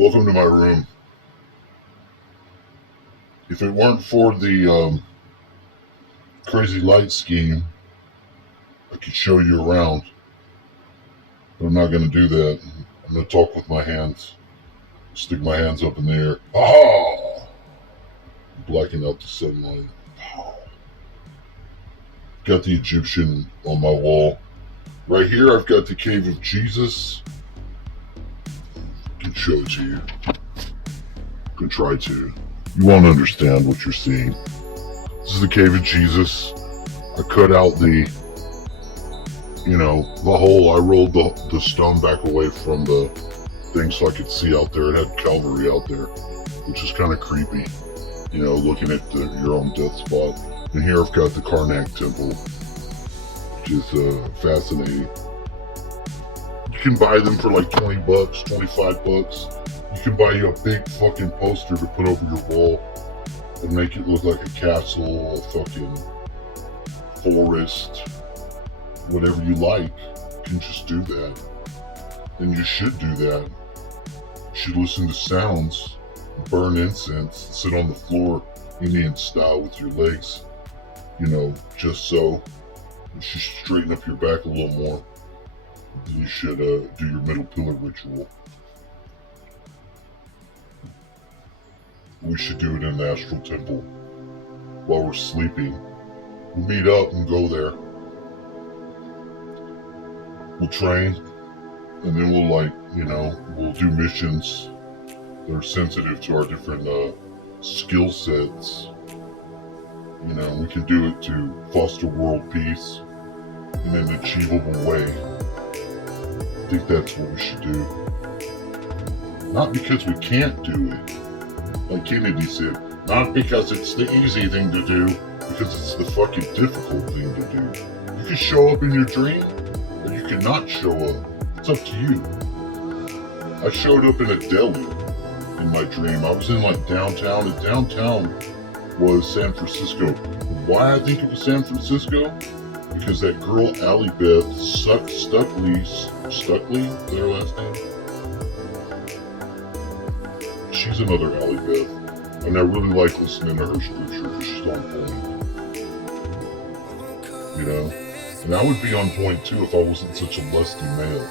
Welcome to my room. If it weren't for the crazy light scheme, I could show you around. But I'm not going to do that. I'm going to talk with my hands. Stick my hands up in the air. Ah! Blacking out the sunlight. Got the Egyptian on my wall. Right here, I've got the Cave of Jesus. I can show it to you. I can try to. You won't understand what you're seeing. This is the Cave of Jesus. I cut out the hole. I rolled the stone back away from the thing so I could see out there. It had Calvary out there, which is kind of creepy, looking at your own death spot. And here I've got the Karnak Temple, which is fascinating. You can buy them for like $20, $25. You can buy you a big fucking poster to put over your wall and make it look like a castle, a fucking forest, whatever you like. You can just do that. And you should do that. You should listen to sounds, burn incense, sit on the floor Indian style with your legs, just so. You should straighten up your back a little more. You should do your middle pillar ritual. We should do it in the astral temple while we're sleeping. We'll meet up and go there. We'll train, and then we'll do missions that are sensitive to our different skill sets. We can do it to foster world peace in an achievable way. I think that's what we should do. Not because we can't do it, like Kennedy said, not because it's the easy thing to do, because it's the fucking difficult thing to do. You can show up in your dream, or you cannot show up. It's up to you. I showed up in a deli in my dream. I was in downtown, and downtown was San Francisco. Why I think it was San Francisco? Because that girl, Allie Beth Stuckley, is that her last name? She's another Allie Beth, and I really like listening to her scripture because she's on point. And I would be on point too if I wasn't such a lusty male.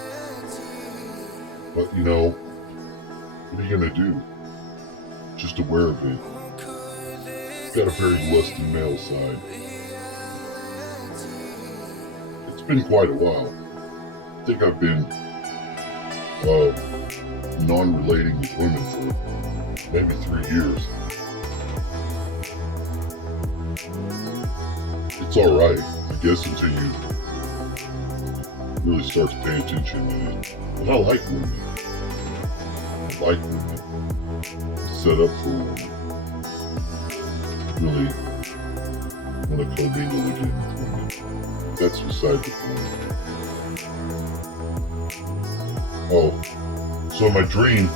But what are you gonna do? Just aware of it. Got a very lusty male side. It's been quite a while. I think I've been non-relating with women for maybe 3 years. It's alright, I guess, until you really start to pay attention to it. But I like women. I like women. Set up for women. Really want to co-mingle again with women. That's beside the point. Oh, so in my dream,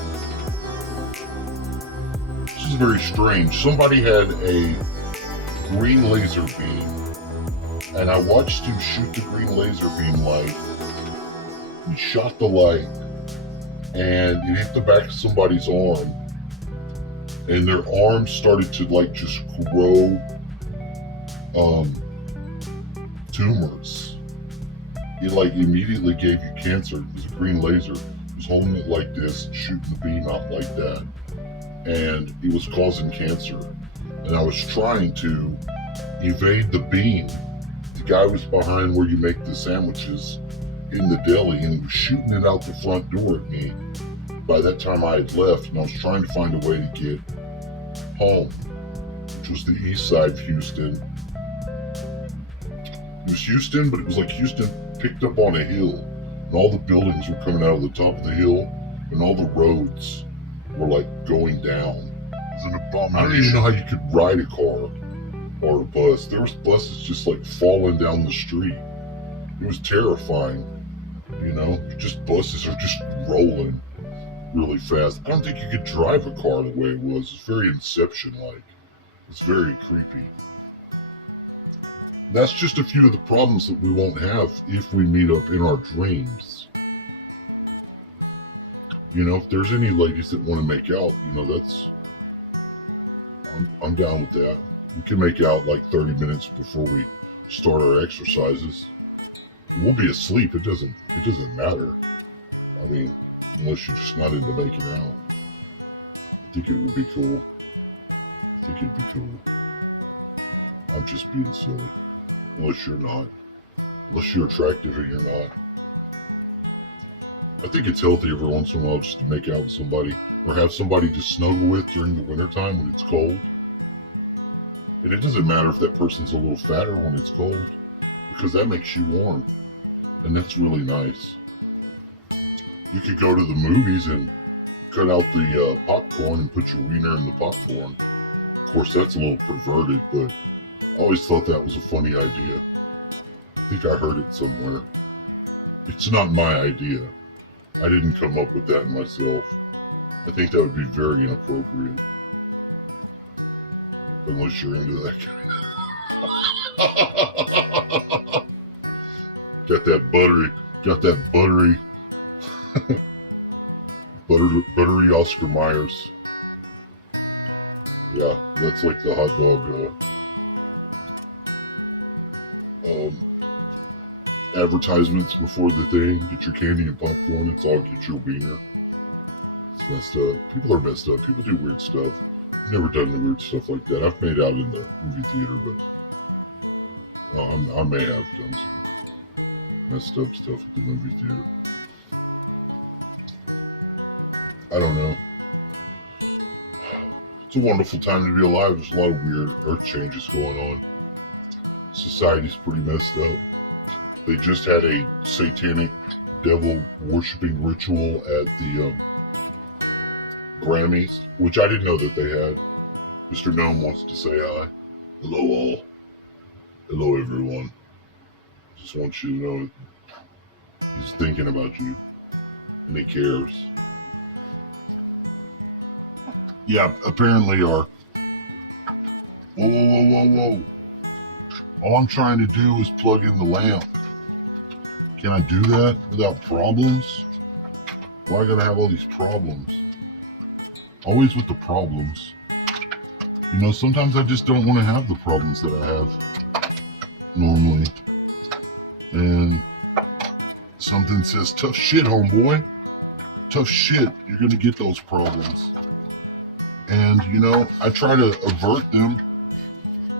this is very strange. Somebody had a green laser beam, and I watched him shoot the green laser beam light. He shot the light, and it hit the back of somebody's arm, and their arm started to just grow tumors. It immediately gave you cancer. It was a green laser. It was holding it like this, shooting the beam out like that, and it was causing cancer. And I was trying to evade the beam. The guy was behind where you make the sandwiches in the deli, and he was shooting it out the front door at me. By that time I had left, and I was trying to find a way to get home, which was the east side of Houston. It was Houston, but it was like Houston picked up on a hill, and all the buildings were coming out of the top of the hill, and all the roads were going down. It was an abomination. I don't even know how you could ride a car or a bus. There was buses just falling down the street. It was terrifying. Buses are just rolling really fast. I don't think you could drive a car the way it was. It's very Inception-like. It's very creepy. That's just a few of the problems that we won't have if we meet up in our dreams. You know, if there's any ladies that want to make out, you know, I'm down with that. We can make out like 30 minutes before we start our exercises. We'll be asleep. It doesn't matter. I mean, unless you're just not into making out. I think it would be cool. I think it'd be cool. I'm just being silly. Unless you're not. Unless you're attractive and you're not. I think it's healthy every once in a while just to make out with somebody or have somebody to snuggle with during the wintertime when it's cold. And it doesn't matter if that person's a little fatter when it's cold, because that makes you warm. And that's really nice. You could go to the movies and cut out the popcorn and put your wiener in the popcorn. Of course, that's a little perverted, but I always thought that was a funny idea. I think I heard it somewhere. It's not my idea. I didn't come up with that myself. I think that would be very inappropriate. Unless you're into that kind. Got that buttery Oscar Myers. Yeah, that's like the hot dog advertisements before the thing. Get your candy and popcorn. It's all get your wiener. It's messed up. People are messed up. People do weird stuff. I've never done the weird stuff like that. I've made out in the movie theater, but I may have done some messed up stuff at the movie theater. I don't know. It's a wonderful time to be alive. There's a lot of weird earth changes going on. Society's pretty messed up. They just had a satanic devil worshipping ritual at the Grammys, which I didn't know that they had. Mr. Gnome wants to say hi. Hello all. Hello everyone. Just want you to know he's thinking about you and he cares. Yeah, apparently our... Whoa. All I'm trying to do is plug in the lamp. Can I do that without problems? Why I gotta have all these problems? Always with the problems. You know, sometimes I just don't want to have the problems that I have normally. And something says, tough shit, homeboy. Tough shit. You're gonna get those problems. And, you know, I try to avert them.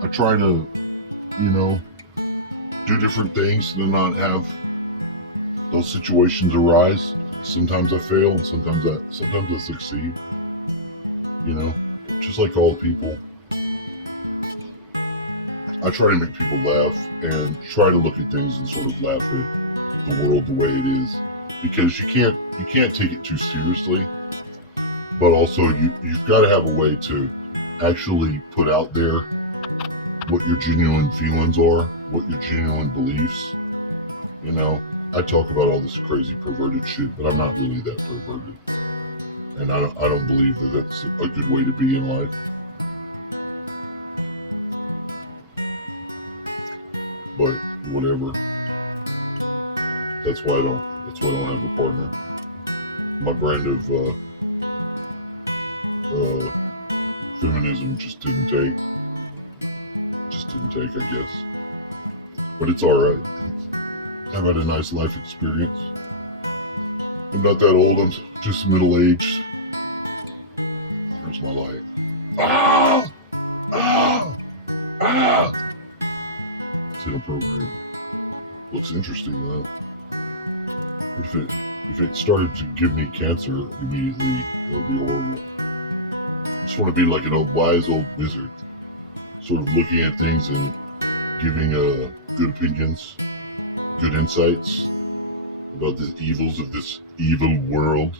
I try to, you know, do different things to not have those situations arise. Sometimes I fail and sometimes I succeed. You know, just like all people. I try to make people laugh and try to look at things and sort of laugh at the world the way it is. Because you can't take it too seriously. But also you've got to have a way to actually put out there what your genuine feelings are, what your genuine beliefs. You know, I talk about all this crazy perverted shit, but I'm not really that perverted. And I don't believe that that's a good way to be in life. But whatever. That's why I don't have a partner. My brand of feminism just didn't take, I guess. But it's alright. I've had a nice life experience. I'm not that old, I'm just middle-aged. There's my light. Ah! It's inappropriate. Looks interesting though. What if it started to give me cancer immediately? That would be horrible. I just want to be like an wise old wizard, sort of looking at things and giving good opinions, good insights about the evils of this evil world,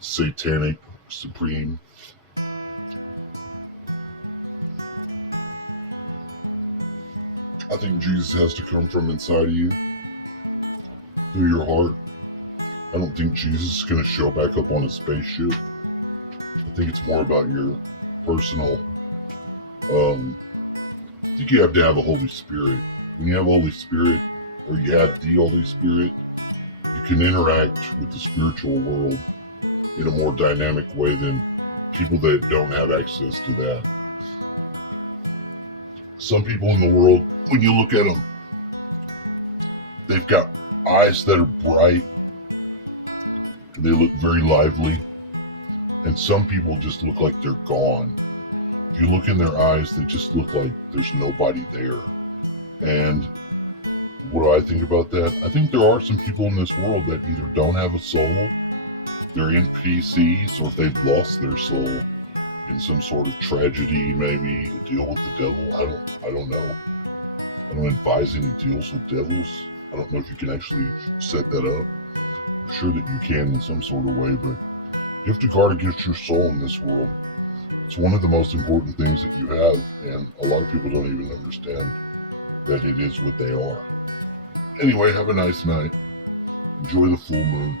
satanic, supreme. I think Jesus has to come from inside of you, through your heart. I don't think Jesus is going to show back up on a spaceship. I think it's more about your personal, I think you have to have a Holy Spirit. When you have a Holy Spirit, or you have the Holy Spirit, you can interact with the spiritual world in a more dynamic way than people that don't have access to that. Some people in the world, when you look at them, they've got eyes that are bright, they look very lively, and some people just look like they're gone. If you look in their eyes, they just look like there's nobody there. And what do I think about that? I think there are some people in this world that either don't have a soul, they're NPCs, or if they've lost their soul in some sort of tragedy, maybe a deal with the devil. I don't know. I don't advise any deals with devils. I don't know if you can actually set that up. I'm sure that you can in some sort of way, but you have to guard against your soul in this world. It's one of the most important things that you have, and a lot of people don't even understand that it is what they are. Anyway, have a nice night. Enjoy the full moon.